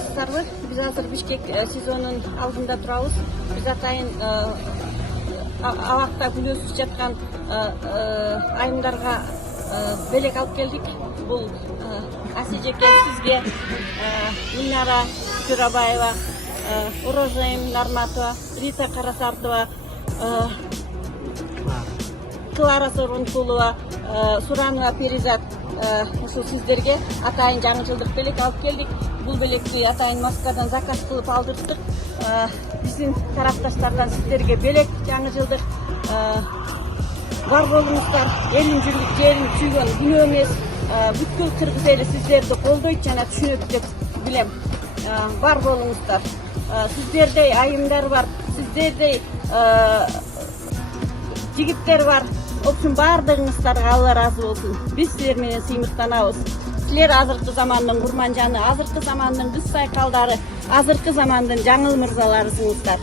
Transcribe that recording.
саламатсыздарбы? Биз азыр Бишкек сезонунун алдында турабыз. Биз атайын абакта гүл өсүп жаткан айымдарга белек алып келдик. Бул Асижеке сизге, Минара Шүрабаева, Урожаим Нарматова, Рита Карасартова, Клара Сорункулова, Суранова Перизат, ушул сиздерге атайын жаңы жылдык белек алып келдик. Бул белекти атайын Москвадан заказ кылып алдырдык. Биздин тарапташтардан сиздерге белек жаңы жылдык бар болуңуздар. Элин жүрүп жерин сүйгөн күнөө эмес. Бүткүл кыргыз эли сиздерди колдойт жана түшүнөт деп билем. Бар болуңуздар. Сиздердей айымдар бар, сиздердей жигиттер бар. Общем, бардыгыңыздарга Алла разы болсун. Биз силер менен сыймыктанабыз. Силер азыркы замандын курманжаны, азыркы замандын кыз сайкалдары, азыркы замандын жаңыл мырзаларысыңыздар.